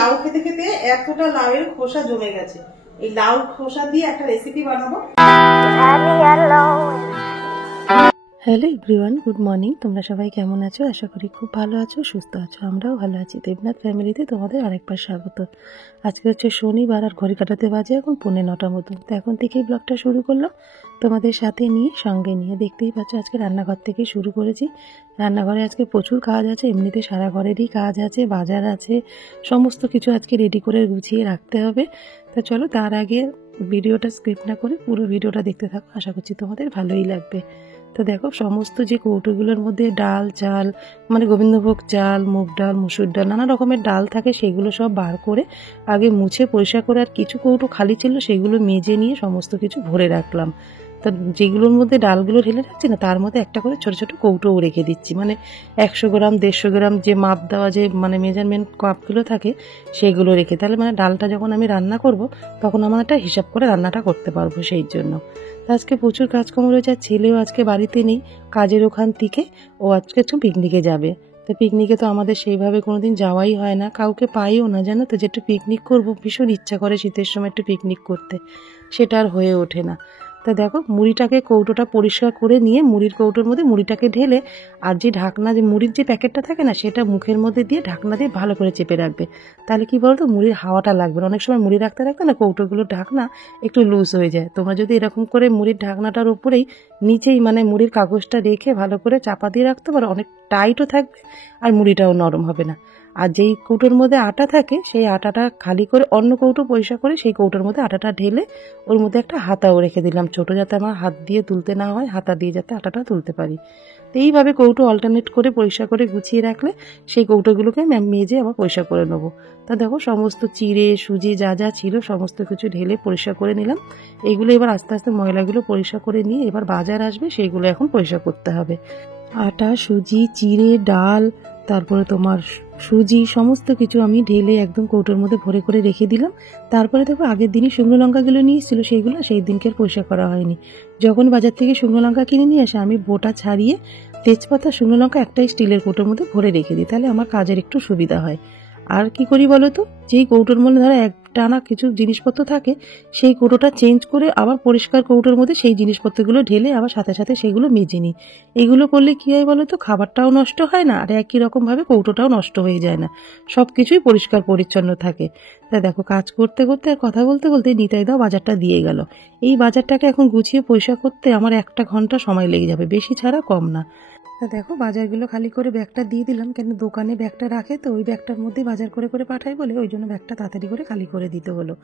লাউ খেতে খেতে এতটা লাউয়ের খোসা জমে গেছে। এই লাউ খোসা দিয়ে একটা রেসিপি বানাবো। Hello everyone, good morning. তোমরা সবাই কেমন আছো? আশা করি খুব ভালো আছো, সুস্থ আছো। আমরাও ভালো আছি। দেবনাথ ফ্যামিলিতে তোমাদের আরেকবার স্বাগত। আজকে হচ্ছে শনিবার আর ঘড়ি কাটাতে বাজে এখন 9:45 মতো। তো এখন থেকেই ব্লগটা শুরু করলাম তোমাদের সাথে নিয়ে, সঙ্গে নিয়ে। দেখতেই পাচ্ছ আজকে রান্নাঘর থেকেই শুরু করেছি। রান্নাঘরে আজকে প্রচুর কাজ আছে, এমনিতে সারা ঘরেরই কাজ আছে, বাজার আছে, সমস্ত কিছু আজকে রেডি করে গুছিয়ে রাখতে হবে। তো চলো তার আগে ভিডিওটা স্কিপ না করে পুরো ভিডিওটা দেখতে থাকো, আশা করছি তোমাদের ভালোই লাগবে। তো দেখো সমস্ত যে কৌটোগুলোর মধ্যে ডাল চাল, মানে গোবিন্দভোগ চাল, মুগ ডাল, মুসুর ডাল, নানা রকমের ডাল থাকে, সেগুলো সব বার করে আগে মুছে পরিষ্কার করে, আর কিছু কৌটো খালি ছিল সেগুলো মেজে নিয়ে সমস্ত কিছু ভরে রাখলাম। তা যেগুলোর মধ্যে ডালগুলো ঢেলে রাখছি না, তার মধ্যে একটা করে ছোট ছোট কৌটোও রেখে দিচ্ছি, মানে 100 গ্রাম 150 গ্রাম যে মাপ দেওয়া, যে মানে মেজারমেন্ট কাপগুলো থাকে সেগুলো রেখে, তাহলে মানে ডালটা যখন আমি রান্না করব তখন আমার একটা হিসাব করে রান্নাটা করতে পারবো। সেই জন্য আজকে প্রচুর কাজকর্ম রয়েছে। আর ছেলেও আজকে বাড়িতে নেই, কাজের ওখান থেকে ও আজকে একটু পিকনিকে যাবে। তো পিকনিকে তো আমাদের সেইভাবে কোনোদিন যাওয়াই হয় না, কাউকে পাইও না, জানো তো। যে একটু পিকনিক করবো ভীষণ ইচ্ছা করে শীতের সময় একটু পিকনিক করতে, সেটা আর হয়ে ওঠে না। তা দেখো মুড়িটাকে, কৌটোটা পরিষ্কার করে নিয়ে মুড়ির কৌটোর মধ্যে মুড়িটাকে ঢেলে, আর যে ঢাকনা, যে মুড়ির যে প্যাকেটটা থাকে না, সেটা মুখের মধ্যে দিয়ে ঢাকনা দিয়ে ভালো করে চেপে রাখবে। তাহলে কি বলতো, মুড়ির হাওয়াটা লাগবে না। অনেক সময় মুড়ি রাখতে রাখতে না কৌটোগুলোর ঢাকনা একটু লুজ হয়ে যায়। তোমরা যদি এরকম করে মুড়ির ঢাকনাটার উপরেই নিচেই মানে মুড়ির কাগজটা রেখে ভালো করে চাপা দিয়ে রাখতে পারো, অনেক টাইটও থাকবে আর মুড়িটাও নরম হবে না। আর যেই কৌটোর মধ্যে আটা থাকে, সেই আটাটা খালি করে অন্য কৌটো পরিষ্কার করে সেই কৌটোর মধ্যে আটাটা ঢেলে ওর মধ্যে একটা হাতাও রেখে দিলাম ছোটো, যাতে আমার হাত দিয়ে তুলতে না হয়, হাতা দিয়ে যাতে আটাটা তুলতে পারি। তো এইভাবে কৌটো অল্টারনেট করে পরিষ্কার করে গুছিয়ে রাখলে সেই কৌটোগুলোকে আমি মেজে আবার পরিষ্কার করে নেবো। তা দেখো সমস্ত চিড়ে সুজি যা যা ছিল সমস্ত কিছু ঢেলে পরিষ্কার করে নিলাম। এইগুলো এবার আস্তে আস্তে ময়লাগুলো পরিষ্কার করে নিয়ে এবার বাজার আসবে, সেইগুলো এখন পরিষ্কার করতে হবে। আটা, সুজি, চিড়ে, ডাল, তারপরে তোমার সুজি, সমস্ত কিছু আমি ঢেলে একদম কৌটোর মধ্যে ভরে করে রেখে দিলাম। তারপরে দেখো আগের দিনই শুকনো লঙ্কাগুলো নিয়ে এসেছিল, সেইগুলো সেই দিনকে আর পরিষ্কার করা হয়নি। যখন বাজার থেকে শুকনো লঙ্কা কিনে নিয়ে আসে, আমি বোটা ছাড়িয়ে তেজপাতা, শুকনো লঙ্কা একটা স্টিলের কৌটোর মধ্যে ভরে রেখে দিই, তাহলে আমার কাজের একটু সুবিধা হয়। আর কি করি বলো তো, যেই কৌটোর মধ্যে ধরো টানা কিছু জিনিসপত্র থাকে, সেই কৌটোটা চেঞ্জ করে আবার পরিষ্কার কৌটোর মধ্যে সেই জিনিসপত্রগুলো ঢেলে আবার সাথে সাথে সেগুলো মেজে নিই। এগুলো করলে কি হয় বলো তো, খাবারটাও নষ্ট হয় না, আর একই রকমভাবে কৌটোটাও নষ্ট হয়ে যায় না, সব কিছুই পরিষ্কার পরিচ্ছন্ন থাকে। তা দেখো কাজ করতে করতে আর কথা বলতে বলতে নিতাইদাও বাজারটা দিয়ে গেল। এই বাজারটাকে এখন গুছিয়ে পরিষ্কার করতে আমার 1 ঘন্টা সময় লেগে যাবে, বেশি ছাড়া কম না। তা দেখো বাজারগুলো খালি করে ব্যাগটা দিয়ে দিলাম, কেন দোকানে ব্যাগটা রাখে তো ওই ব্যাগটার মধ্যে বাজার করে করে পাঠাই বলে, ওই জন্য ব্যাগটা তাড়াতাড়ি করে খালি করে দিতে হলো।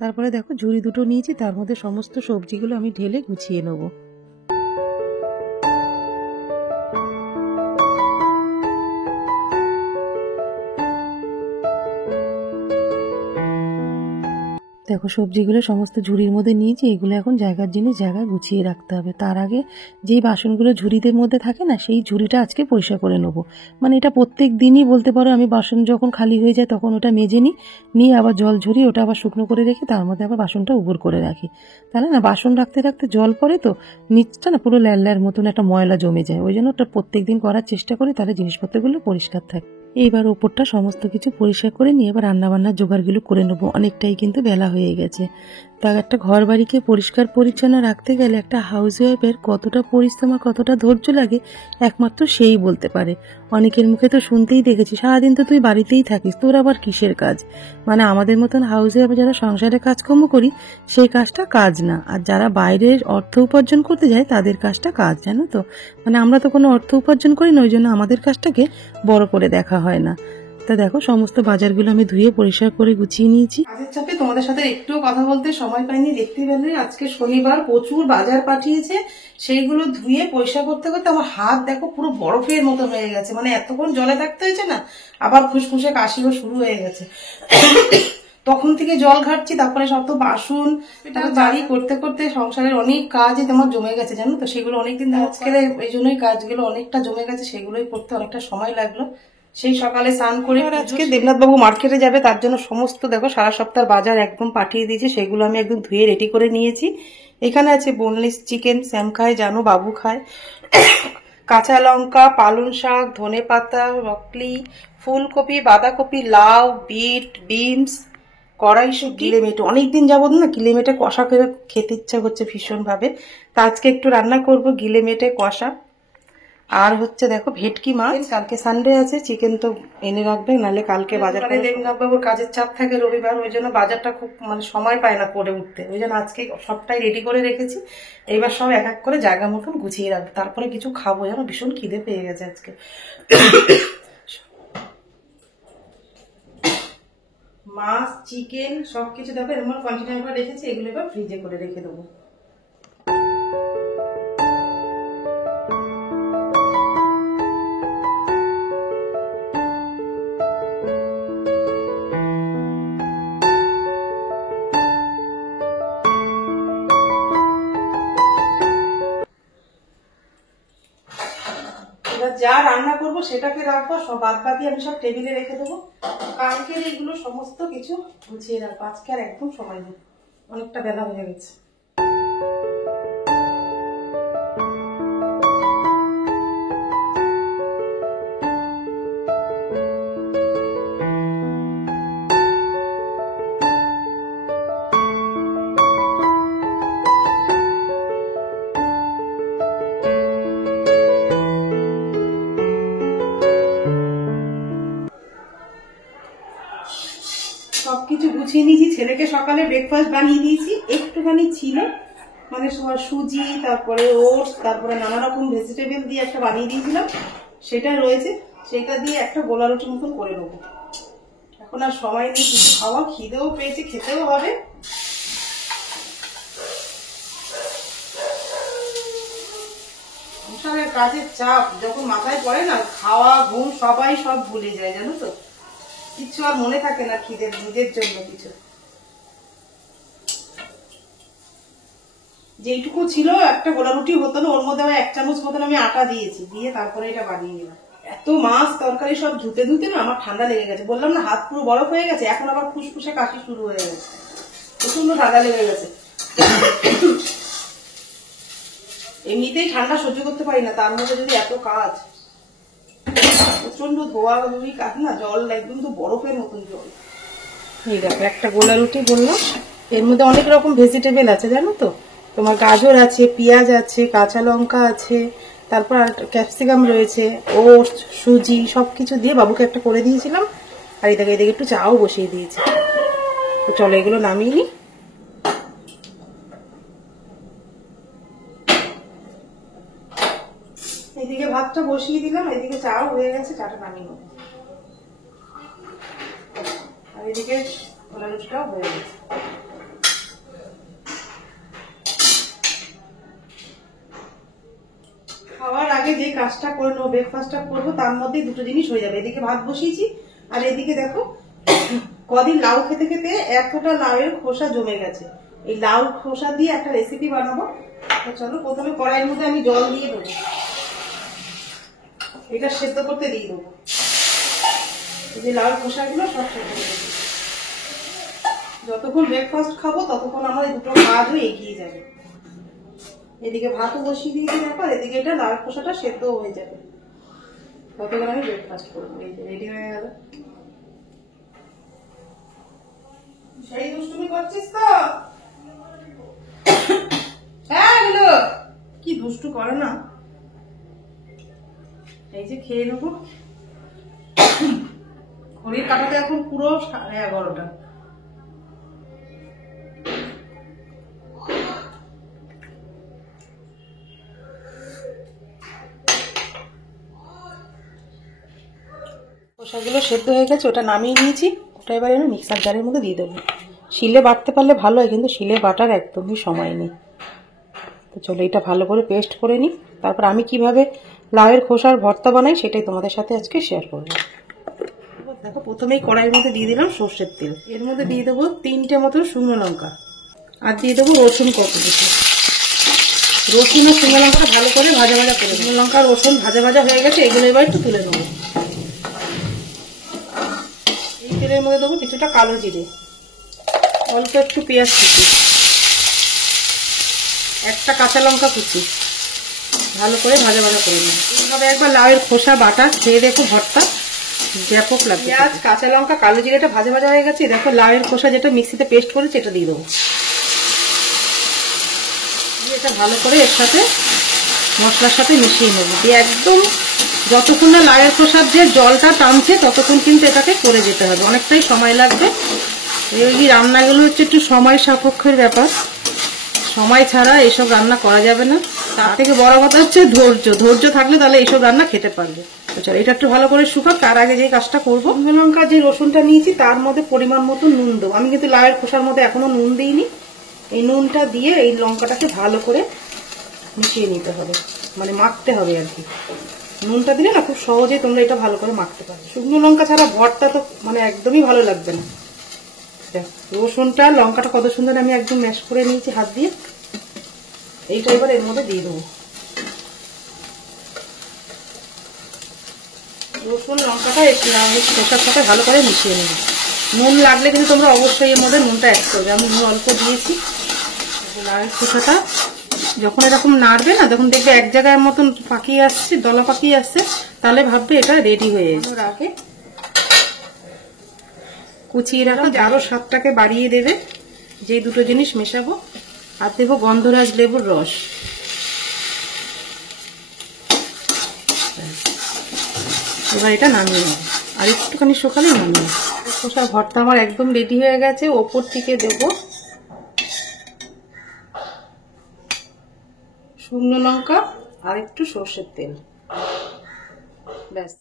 তারপরে দেখো ঝুড়ি দুটো নিয়েছি, তার মধ্যে সমস্ত সবজিগুলো আমি ঢেলে গুছিয়ে নেবো। দেখো সবজিগুলো সমস্ত ঝুড়ির মধ্যে নিয়েছি, এগুলো এখন জায়গার জিনিস জায়গায় গুছিয়ে রাখতে হবে। তার আগে যেই বাসনগুলো ঝুড়িদের মধ্যে থাকে না, সেই ঝুড়িটা আজকে পরিষ্কার করে নেবো। মানে এটা প্রত্যেক দিনই বলতে পারো, আমি বাসন যখন খালি হয়ে যায় তখন ওটা মেজে নিয়ে আবার জল ঝরিয়ে ওটা আবার শুকনো করে রেখে তার মধ্যে আবার বাসনটা উবুর করে রাখি। তাহলে না বাসন রাখতে রাখতে জল পড়ে তো নিচটা না পুরো ল্যার মতন একটা ময়লা জমে যায়, ওই জন্য ওটা প্রত্যেক দিন করার চেষ্টা করি, তাহলে জিনিসপত্রগুলো পরিষ্কার থাকে। এইবার ওপরটা সমস্ত কিছু পরিষ্কার করে নিয়ে এবার রান্নাবান্নার জোগাড়গুলো করে নেবো। অনেকটাই কিন্তু বেলা হয়ে গেছে। তার একটা ঘর বাড়িকে পরিষ্কার পরিচ্ছন্ন রাখতে গেলে একটা হাউস ওয়াইফের কতটা পরিশ্রম আর কতটা ধৈর্য লাগে একমাত্র সেই বলতে পারে। অনেকের মুখে তো শুনতেই দেখেছি, সারাদিন তো তুই বাড়িতেই থাকিস, তোর আবার কিসের কাজ। মানে আমাদের মতন হাউস ওয়াইফ যারা সংসারে কাজকর্ম করি, সেই কাজটা কাজ না, আর যারা বাইরের অর্থ উপার্জন করতে যায় তাদের কাজটা কাজ, জানো তো। মানে আমরা তো কোনো অর্থ উপার্জন করি না, ওই জন্য আমাদের কাজটাকে বড় করে দেখা হয় না। তা দেখো সমস্ত বাজারগুলো আমি ধুয়ে পরিষ্কার করে গুছিয়ে নিয়েছি। কাজের চাপে তোমাদের সাথে একটুও কথা বলতে সময় পাইনি। দেখতে পেলে আজকে শনিবার, প্রচুর বাজার পাঠিয়েছে, সেইগুলো ধুয়ে পরিষ্কার করতে করতে আমার হাত দেখো পুরো বরফের মতো হয়ে গেছে। মানে এতক্ষণ জলে থাকতে হয়েছে না, আবার ফুসফুসে কাশিও শুরু হয়ে গেছে। তখন থেকে জল ঘাটছি, তারপরে সব তো বাসন বাড়ি করতে করতে সংসারের অনেক কাজই তোমার জমে গেছে, জানো তো। সেগুলো অনেকদিন আজকে এই জন্যই কাজগুলো অনেকটা জমে গেছে, সেগুলোই করতে অনেকটা সময় লাগলো। সেই সকালে স্নান করে আজকে দেবনাথ বাবু মার্কেটে যাবে, তার জন্য সমস্ত দেখো সারা সপ্তাহ বাজার একদম পাঠিয়ে দিয়েছে, সেগুলো আমি একদম ধুয়ে রেডি করে নিয়েছি। এখানে আছে বোনলেস চিকেন, স্যাম খায়, জানো, বাবু খায়। কাঁচা লঙ্কা, পালং শাক, ধনেপাতা, ব্রকলি, ফুলকপি, বাঁধাকপি, লাউ, বিট, বিনস, কড়াইশুঁটি, গিলে মেটে। অনেকদিন যাবত না গিলে মেটে কষা করে খেতে ইচ্ছা করছে ভীষণভাবে। তা আজকে একটু রান্না করব গিলে মেটে কষা। আর হচ্ছে দেখো ভেটকি মাছ, কালকে সানডে আছে, চিকেন তো এনে রাখবে, নাহলে কালকে বাজার করে দেবনাথবাবুর কাজের চাপ থাকে রবিবার, ওই জন্য বাজারটা খুব সময় পায় না করে উঠতে, ওই জন্য আজকে সবটাই রেডি করে রেখেছি। এইবার সব এক এক করে জায়গা মতন গুছিয়ে রাখবে, তারপরে কিছু খাবো, যেন ভীষণ খিদে পেয়ে গেছে আজকে। মাছ, চিকেন সবকিছু দেখো এরকম কন্টেনার করে রেখেছি, এগুলো এবার ফ্রিজে করে রেখে দেবো। যা রান্না করব সেটাকে রাখবো, সব বাদ বাকি আমি সব টেবিলে রেখে দেবো। কালকের এইগুলো সমস্ত কিছু গুছিয়ে রাখবো, আজকে আর একদম সময় নেই, অনেকটা বেলা হয়ে গেছে। সবকিছু গুছিয়ে নিয়েছি, ছেলেকে সকালে ব্রেকফাস্ট বানিয়ে দিয়েছি, একটুখানি ছিল সুজি, তারপরে ওটস, তারপরে নানা রকম ভেজিটেবল দিয়ে একটা বানিয়ে দিয়েছিলাম, সেটা রয়েছে, সেটা দিয়ে একটা গোলা রুটি মতন করে নেবো। এখন আর সময় নেই কিছু খাওয়া, খিদেও পেয়েছে, খেতেও হবে। সংসারের কাজের চাপ যখন মাথায় পড়ে না, খাওয়া ঘুম সবাই সব ভুলে যায়, জানো তো, কিছু আর মনে থাকে না খিদে, নিজের জন্য কিছু। যেইটুকু ছিল একটা গোলা রুটি হতো না, ওর মধ্যে 1 চামচ মতন আমি আটা দিয়েছি, দিয়ে তারপরে এটা বানিয়ে নিলাম। এত মাছ তরকারি সব ধুতে ধুতে না আমার ঠান্ডা লেগে গেছে, বললাম না হাত পুরো বরফ হয়ে গেছে, এখন আবার ফুসফুসে কাশি শুরু হয়ে গেছে, প্রচন্ড ঠান্ডা লেগে গেছে। এমনিতেই ঠান্ডা সহ্য করতে পারি না, তার মধ্যে যদি এত কাজ, প্রচন্ড ধোয়া ধুই কাজ না, জল একদম তো বরফের মতন জল। এই দেখো একটা গোলা রুটি বললাম, এর মধ্যে অনেক রকম ভেজিটেবল আছে জানো তো, তোমার গাজর আছে, পেঁয়াজ আছে, কাঁচা লঙ্কা আছে, তারপর ক্যাপসিকাম রয়েছে, ওটস, সুজি, সবকিছু দিয়ে বাবুকে একটা করে দিয়েছিলাম। আর এদিকে একটু চাও বসিয়ে দিয়েছি। তো চলো এগুলো নামিয়ে নি। এদিকে ভাতটা বসিয়ে দিলাম, এদিকে চাও হয়ে গেছে, চাটা নামিয়ে নেবো। আর এদিকে গোলা রুটিটাও হয়ে গেছে। খাওয়ার আগে যে কাজটা করে নেবো, ব্রেকফাস্টটা করবো, তার মধ্যে দুটো জিনিস হয়ে যাবে। এদিকে ভাত বসিয়েছি, আর এদিকে দেখো কদিন লাউ খেতে খেতে এতটা লাউয়ের খোসা জমে গেছে, এই লাউ খোসা দিয়ে একটা রেসিপি বানাবো। চলো প্রথমে কড়াইয়ের মধ্যে আমি জল দিয়ে দেবো, এটা সেদ্ধ করতে দিয়ে দেবো, এই যে লাউয়ের খোসাগুলো সব সেদ্ধ করে দেবো। যতক্ষণ ব্রেকফাস্ট খাবো ততক্ষণ আমার এই দুটো কাজও এগিয়ে যাবে। এদিকে ভাতও বসিয়ে দিয়েছি দেখো, এদিকে এটা লাউয়ের খোসাটা সেদ্ধ হয়ে যাবে, ততক্ষণ আমি ব্রেকফাস্ট করবো। এই যে রেডি হয়ে গেল। সেই দুষ্টুমি করছিস তো? হ্যাঁ এগুলো কি দুষ্টু করে না। এই যে খেয়ে নেবো, ঘড়ির কাটাতে এখন পুরো 11:30। খোসাগুলো সেদ্ধ হয়ে গেছে, ওটা নামিয়ে নিয়েছি, ওটা এবার আমি মিক্সার জারের মধ্যে দিয়ে দেবো। শিলে বাটতে পারলে ভালো হয়, কিন্তু শিলে বাটার একদমই সময় নেই। তো চলো এটা ভালো করে পেস্ট করে নিই, তারপর আমি কিভাবে লাউয়ের খোসার ভর্তা বানাই সেটাই তোমাদের সাথে আজকে শেয়ার করবো। দেখো প্রথমেই কড়াইয়ের মধ্যে দিয়ে দিলাম সর্ষের তেল, এর মধ্যে দিয়ে দেবো 3টে মতো শুকনো লঙ্কা, আর দিয়ে দেবো রসুন কত কিছু। রসুন আর শুকনো লঙ্কাটা ভালো করে ভাজা ভাজা করে, শুকনো লঙ্কা রসুন ভাজা ভাজা হয়ে গেছে, এগুলো এবার একটু তুলে নেবো। এই তেলের মধ্যে দেবো কিছুটা কালো জিরে, অল্প একটু পেঁয়াজ কুচি, একটা কাঁচা লঙ্কা কুচি, ভালো করে ভাজা ভাজা করে নেব। এইভাবে একবার লাউয়ের খোসা বাটা খেয়ে দেখো, ভর্তা ব্যাপক লাগবে। পেঁয়াজ, কাঁচা লঙ্কা, কালো জিরেটা ভাজা ভাজা হয়ে গেছে। দেখো লাউয়ের খোসা যেটা মিক্সিতে পেস্ট করেছি এটা দিয়ে দেবো। এটা ভালো করে এর সাথে মশলার সাথে মিশিয়ে নেব। দিয়ে একদম যতক্ষণ না লাউয়ের খোসার যে জলটা টানছে ততক্ষণ কিন্তু এটাকে করে যেতে হবে, অনেকটাই সময় লাগবে। এই রান্নাগুলো হচ্ছে একটু সময় সাপেক্ষের ব্যাপার, সময় ছাড়া এইসব রান্না করা যাবে না। তার থেকে বড় কথা হচ্ছে ধৈর্য। ধৈর্য থাকলে তাহলে এইসব রান্না খেতে পারবে। চলো এটা একটু ভালো করে শুকাক, তার আগে যে কাজটা করবো, শুকনো লঙ্কা যে রসুনটা নিয়েছি তার মধ্যে পরিমাণ মতো নুন দেবো। আমি কিন্তু লাউয়ের খোসার মধ্যে এখনো নুন দিইনি। এই নুনটা দিয়ে এই লঙ্কাটাকে ভালো করে মিশিয়ে নিতে হবে, মানে মাখতে হবে আর কি। নুনটা দিলে না খুব সহজেই তোমরা এটা ভালো করে মাখতে পারবে। শুকনো লঙ্কা ছাড়া ভর্তা তো মানে একদমই ভালো লাগবে না। রসুনটা লঙ্কাটা কত সুন্দর আমি একদম ম্যাশ করে নিয়েছি হাত দিয়ে। এইটা এবার এর মধ্যে দিয়ে দেবো। রসুন লঙ্কাটা একটু খোসার সাথে ভালো করে মিশিয়ে নেব। নুন লাগলে কিন্তু তোমরা অবশ্যই এর মধ্যে নুনটা অ্যাড করবে। আমি নুন অল্প দিয়েছি। লাউয়ের খোসাটা যখন এরকম নাড়বে না, তখন দেখবে এক জায়গায় মতন পাকিয়ে আসছে, দলা পাকিয়ে আসছে, তাহলে ভাববে এটা রেডি হয়ে যাবে। আগে কুচিয়ে রাখা আরো স্বাদটাকে বাড়িয়ে দেবে যে দুটো জিনিস মেশাবো। আর দেবো গন্ধরাজ লেবুর রস। এবার এটা নামিয়ে নেব, আর একটুখানি শুকালে নামিয়ে। খোসা ভর্তা আমার একদম রেডি হয়ে গেছে। ওপর থেকে দেবো শুকনো লঙ্কা আর একটু সর্ষের তেল, ব্যাস।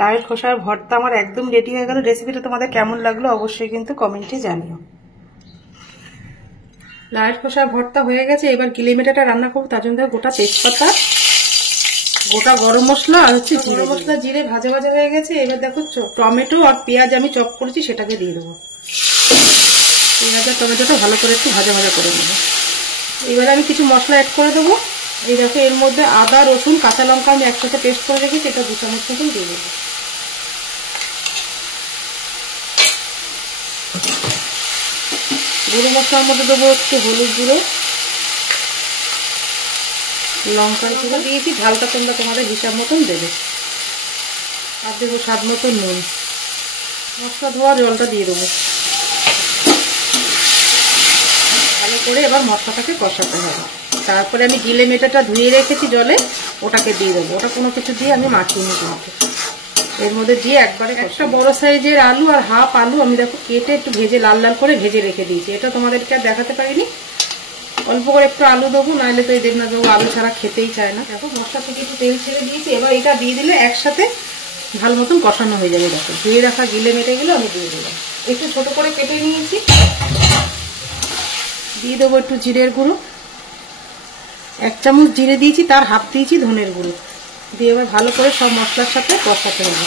লাউয়ের খোসার ভর্তা আমার একদম রেডি হয়ে গেল। রেসিপিটা তোমাদের কেমন লাগলো অবশ্যই কিন্তু কমেন্টে জানিও। লাউয়ের খোসার ভর্তা হয়ে গেছে। এবার গিলে মেটাটা রান্না করবো। তার জন্য গোটা তেজপাতা, গোটা গরম মশলা আর হচ্ছে গরম মশলা, জিরে ভাজা ভাজা হয়ে গেছে। এবার দেখো টমেটো আর পেঁয়াজ আমি চপ করেছি সেটাকে দিয়ে দেবো। পেঁয়াজ আর টমেটোটা ভালো করে একটু ভাজা ভাজা করে নেবো। এবারে আমি কিছু মশলা অ্যাড করে দেবো। এই দেখো এর মধ্যে আদা, রসুন, কাঁচা লঙ্কা আমি একসাথে পেস্ট করে রেখেছি, এটা 2 চামচ মতন দিয়ে দেবো। গুঁড়ো মশলার মধ্যে দেবো একটু হলুদ গুঁড়ো, লঙ্কার গুঁড়ো দিয়েছি। ঝালটা তোমরা তোমাদের হিসাব মতন দেবে। আর দেবো স্বাদ মতন নুন। মশলা ধোয়া জলটা দিয়ে দেবো। ভালো করে এবার মশলাটাকে কষাতে হবে। তারপরে আমি গিলে মেটাটা ধুয়ে রেখেছি জলে, ওটাকে দিয়ে দেবো। ওটা কোনো কিছু দিয়ে আমি মাখিয়ে নিতে হবে। এর মধ্যে দিয়ে একবারে একটা বড় সাইজের আলু আর হাফ আলু আমি দেখো কেটে একটু ভেজে লাল লাল করে ভেজে রেখে দিয়েছি। এটা তোমাদেরকে আর দেখাতে পারিনি। অল্প করে একটু আলু দেবো, নাহলে তো এই দেবনাথ বাবু আলু ছাড়া খেতেই চায় না। দেখো মশলা থেকে একটু তেল ছেড়ে দিয়েছি। এবার এটা দিয়ে দিলে একসাথে ভালো মতন কষানো হয়ে যাবে। দেখো ধুয়ে রাখা গিলে মেটেগুলো আমি দিয়ে দিলাম। একটু ছোট করে কেটে নিয়েছি। দিয়ে দেবো একটু জিরের গুঁড়ো, 1 চামচ জিরে দিয়েছি, তার হাফ দিয়েছি ধনের গুঁড়ো। দিয়ে এবার ভালো করে সব মশলার সাথে কষাতে হবে।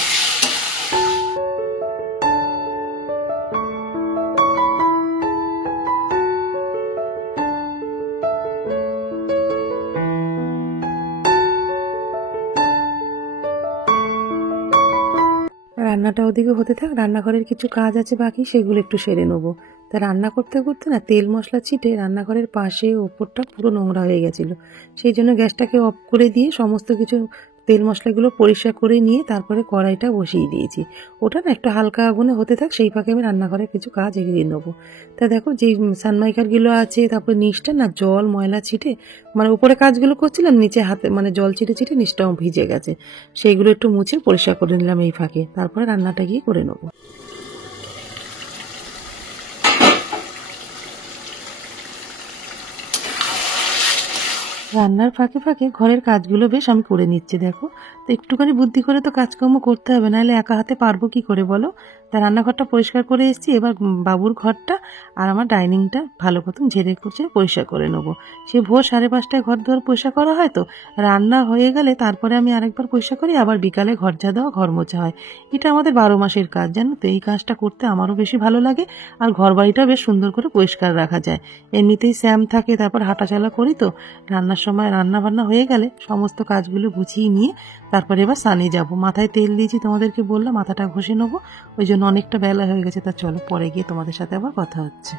রান্নাটা ওদিকে হতে থাক। রান্নাঘরের কিছু কাজ আছে বাকি, সেগুলো একটু সেরে নেবো। তা রান্না করতে করতে না তেল মশলা ছিটে রান্নাঘরের পাশে ওপরটা পুরো নোংরা হয়ে গেছিলো। সেই জন্য গ্যাসটাকে অফ করে দিয়ে সমস্ত কিছু তেল মশলাগুলো পরিষ্কার করে নিয়ে তারপরে কড়াইটা বসিয়ে দিয়েছি। ওটা না একটু হালকা আগুনে হতে থাক, সেই ফাঁকে আমি রান্নাঘরের কিছু কাজ এগিয়ে নেবো। তা দেখো যেই সানমাইকারগুলো আছে, তারপরে নিচটা না জল ময়লা ছিটে, মানে উপরে কাজগুলো করছিলাম, নিচে হাতে মানে জল ছিটে ছিটে নিচটাও ভিজে গেছে। সেইগুলো একটু মুছে পরিষ্কার করে নিলাম এই ফাঁকে। তারপরে রান্নাটা গিয়ে করে নেবো। রান্নার ফাঁকে ফাঁকে ঘরের কাজগুলো বেশ আমি করে নিচ্ছি। দেখো তো একটুখানি বুদ্ধি করে তো কাজকর্ম করতে হবে, নাহলে একা হাতে পারবো কি করে বলো। তা রান্নাঘরটা পরিষ্কার করে এসেছি, এবার বাবুর ঘরটা আর আমার ডাইনিংটা ভালো মতন ঝেড়ে কুচে পরিষ্কার করে নেবো। সে ভোর 5:30টায় ঘর দুয়ার পরিষ্কার করা হয়, তো রান্না হয়ে গেলে তারপরে আমি আরেকবার পরিষ্কার করি, আবার বিকালে ঘর ঝাড় দেওয়া, ঘর মোছা হয়। এটা আমাদের 12 মাসের কাজ, জানো তো। এই কাজটা করতে আমারও বেশি ভালো লাগে, আর ঘর বাড়িটাও বেশ সুন্দর করে পরিষ্কার রাখা যায়। এমনিতেই স্যাম থাকে, তারপর হাঁটাচলা করি, তো রান্নার সময় রান্না বান্না হয়ে গেলে সমস্ত কাজগুলো গুছিয়ে নিয়ে তারপরে এবার স্নানে যাব। মাথায় তেল দিয়েছি, তোমাদেরকে বললাম মাথাটা ঘষে নেবো, ওই জন্য অনেকটা বেলা হয়ে গেছে। তা চলো পরে গিয়ে তোমাদের সাথে আবার কথা হচ্ছে।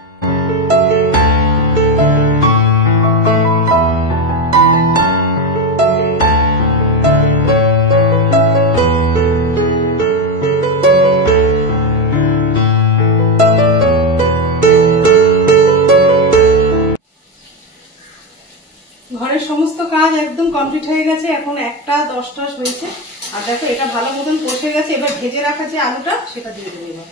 ঘরের সমস্ত কাজ একদম কমপ্লিট হয়ে গেছে, এখন 1:10 হয়েছে। আর দেখো এটা ভালো মতন কষে গেছে, এবার ভেজে রাখা যে আলুটা সেটা দিয়ে দেবো। এবার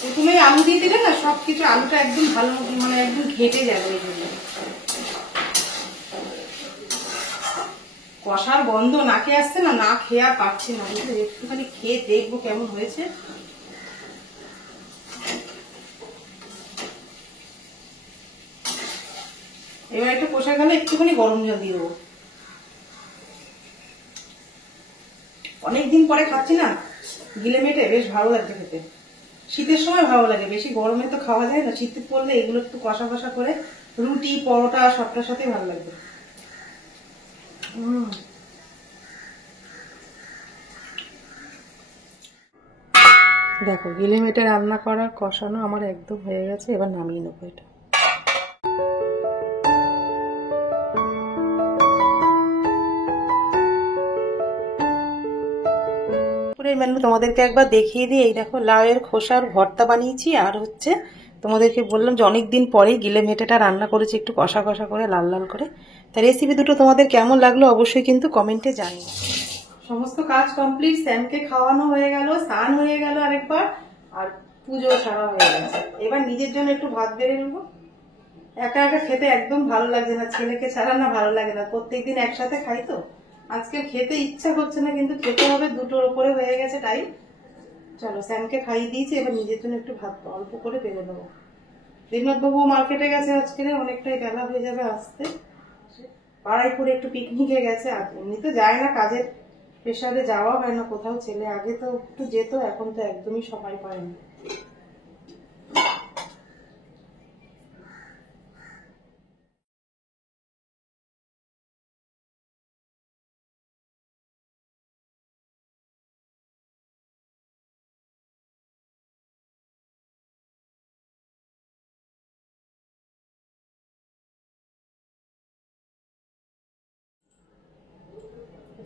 প্রথমে আলু দিয়ে দিলে না সবকিছু আলুটা একদম ভালো মানে একদম ঘেটে যাবে। এই জন্য কষার গন্ধ নাকে আসছে না, না খেয়ে আর পাচ্ছি না। একটুখানি খেয়ে দেখবো কেমন হয়েছে। এবার একটু কষা গেলে একটুখানি গরম জল দিয়ে দেবো। অনেকদিন পরে খাচ্ছি না, গিলে মেটে বেশ ভালো লাগছে খেতে। শীতের সময় ভালো লাগে, বেশি গরমে তো খাওয়া যায় না। শীতে পড়লে এগুলো একটু কষা কষা করে রুটি পরোটা সবটার সাথে ভালো লাগবে। দেখো গিলে মেটে রান্না করা কষানো আমার একদম হয়ে গেছে, এবার নামিয়ে নেবো এটা। মেনু তোমাদেরকে একবার দেখিয়ে দিই। এই দেখো লাউয়ের খোসার ভর্তা বানিয়েছি, আর হচ্ছে তোমাদেরকে বললাম যে অনেকদিন পরেই গিলে মেটেটা রান্না করেছি একটু কষা কষা করে, লাল লাল করে। তা রেসিপি দুটো তোমাদের কেমন লাগলো অবশ্যই কিন্তু কমেন্টে জানিও। সমস্ত কাজ কমপ্লিট, স্যামকে খাওয়ানো হয়ে গেল, স্নান হয়ে গেল আরেকবার, আর পুজো সারা হয়ে গেছে। এবার নিজের জন্য একটু ভাত বেড়ে নেবো। একা একা খেতে একদম ভালো লাগছে না, ছেলেকে ছাড়া না ভালো লাগে না। প্রত্যেকদিন একসাথে খাই তো, আজকে খেতে ইচ্ছা করছে না, কিন্তু খেতে হবে। 2টোর উপরে হয়ে গেছে টাইম। চলো স্যামকে খাইয়ে দিয়েছি, এবার নিজের জন্য একটু ভাত অল্প করে বেড়ে নেবো। দেবনাথ বাবু মার্কেটে গেছে আজকে, অনেকটাই বেলা হয়ে যাবে আসতে। পাড়াইপুরে একটু পিকনিকে গেছে, আর এমনিতে যায় না, কাজের প্রেশারে যাওয়া হয় না কোথাও। ছেলে আগে তো একটু যেত, এখন তো একদমই সময় পায় না।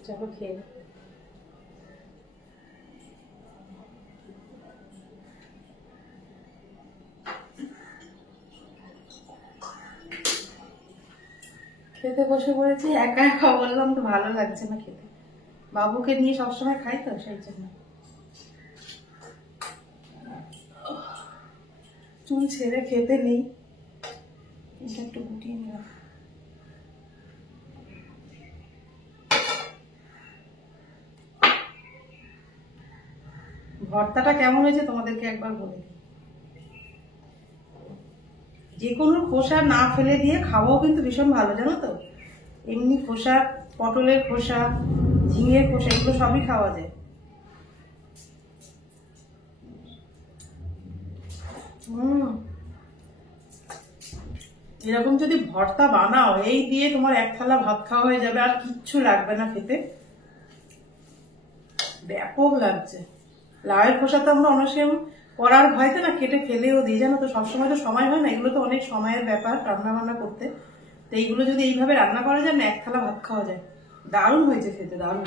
চলো খেয়ে খেতে বসে পড়েছি। একা একা বললাম তো ভালো লাগছে না খেতে, বাবুকে নিয়ে সবসময় খাই তো সেই জন্য। চুল ছেড়ে খেতে নেই, এটা একটু গুটিয়ে নিলাম। ভর্তাটা কেমন হয়েছে তোমাদেরকে একবার বলে দিই। যে কোনো খোসা না ফেলে দিয়ে খাওয়াও কিন্তু ভীষণ ভালো, জানো তো। এমনি খোসা, পটলের খোসা, ঝিঙের খোসা, এগুলো সবই খাওয়া যায়। এরকম যদি ভর্তা বানাও, এই দিয়ে তোমার 1 থালা ভাত খাওয়া হয়ে যাবে, আর কিচ্ছু লাগবে না খেতে। ব্যাপক লাগছে। লাউয়ের খোসা তো আমরা অনেক সময় করার ভয়তে না কেটে ফেলেও দিই, জানো তো। সবসময় তো সময় হয় না, এগুলো তো অনেক সময়ের ব্যাপার রান্না বান্না করতে। তো এইগুলো যদি এইভাবে রান্না করা যায় না, 1 থালা ভাত খাওয়া যায়। দারুণ হয়েছে খেতে, দারুণ।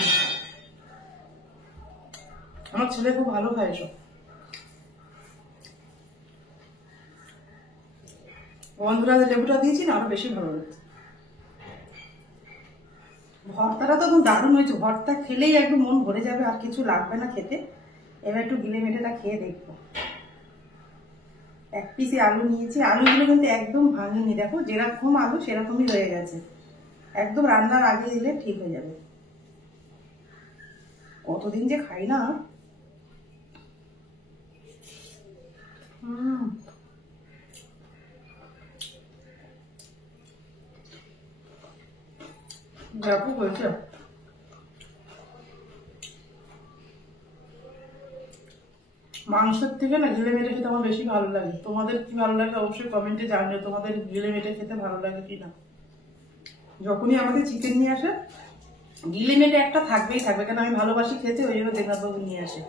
আমার ছেলে খুব ভালো খায় এসব। বন্ধুরা লেবুটা দিয়েছি না, আরো বেশি ভালো লাগছে। ভর্তাটা তো একদম দারুণ হয়েছে, ভর্তা খেলেই একদম মন ভরে যাবে, আর কিছু লাগবে না খেতে। এবার একটু গিলে মেটেটা খেয়ে দেখবো। 1 পিসে আলু নিয়েছি, আলুগুলো কিন্তু একদম ভাঙিনি, দেখো যেরকম আলু সেরকমই রয়ে গেছে। একদম রান্নার আগে দিলে ঠিক হয়ে যাবে। কতদিন যে খাই না। ব্যাপক হয়েছে। মাংসের থেকে না গিলে মেটে খেতে আমার বেশি ভালো লাগে। তোমাদের কি ভালো লাগে অবশ্যই কমেন্টে জানিও, তোমাদের গিলে মেটে খেতে ভালো লাগে কিনা। যখনই আমাদের চিকেন নিয়ে আসে গিলে মেটে একটা থাকবেই থাকবে, কেন আমি ভালোবাসি খেতে, ওই জন্য দেবনাথবাবু নিয়ে আসে।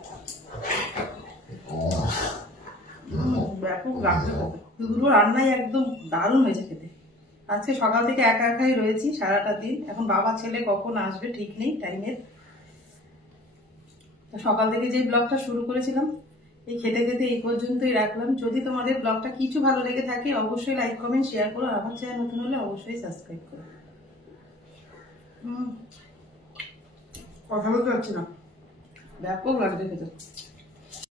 ব্যাপক লাগছে খেতে, দুটো রান্নাই একদম দারুণ হয়েছে খেতে। আজকে সকাল থেকে একা একাই রয়েছি সারাটা দিন, এখন বাবা ছেলে কখন আসবে ঠিক নেই টাইমের। সকাল থেকে যে ব্লগটা শুরু করেছিলাম এই খেতে খেতে এই পর্যন্তই রাখলাম। যদি তোমাদের ব্লগটা কিছু ভালো লেগে থাকে অবশ্যই লাইক কমেন্ট শেয়ার করো, আমার চ্যানেল নতুন হলে অবশ্যই সাবস্ক্রাইব করো। কথা বলতে পারছি না, ব্যাপক লাগবে খেতে।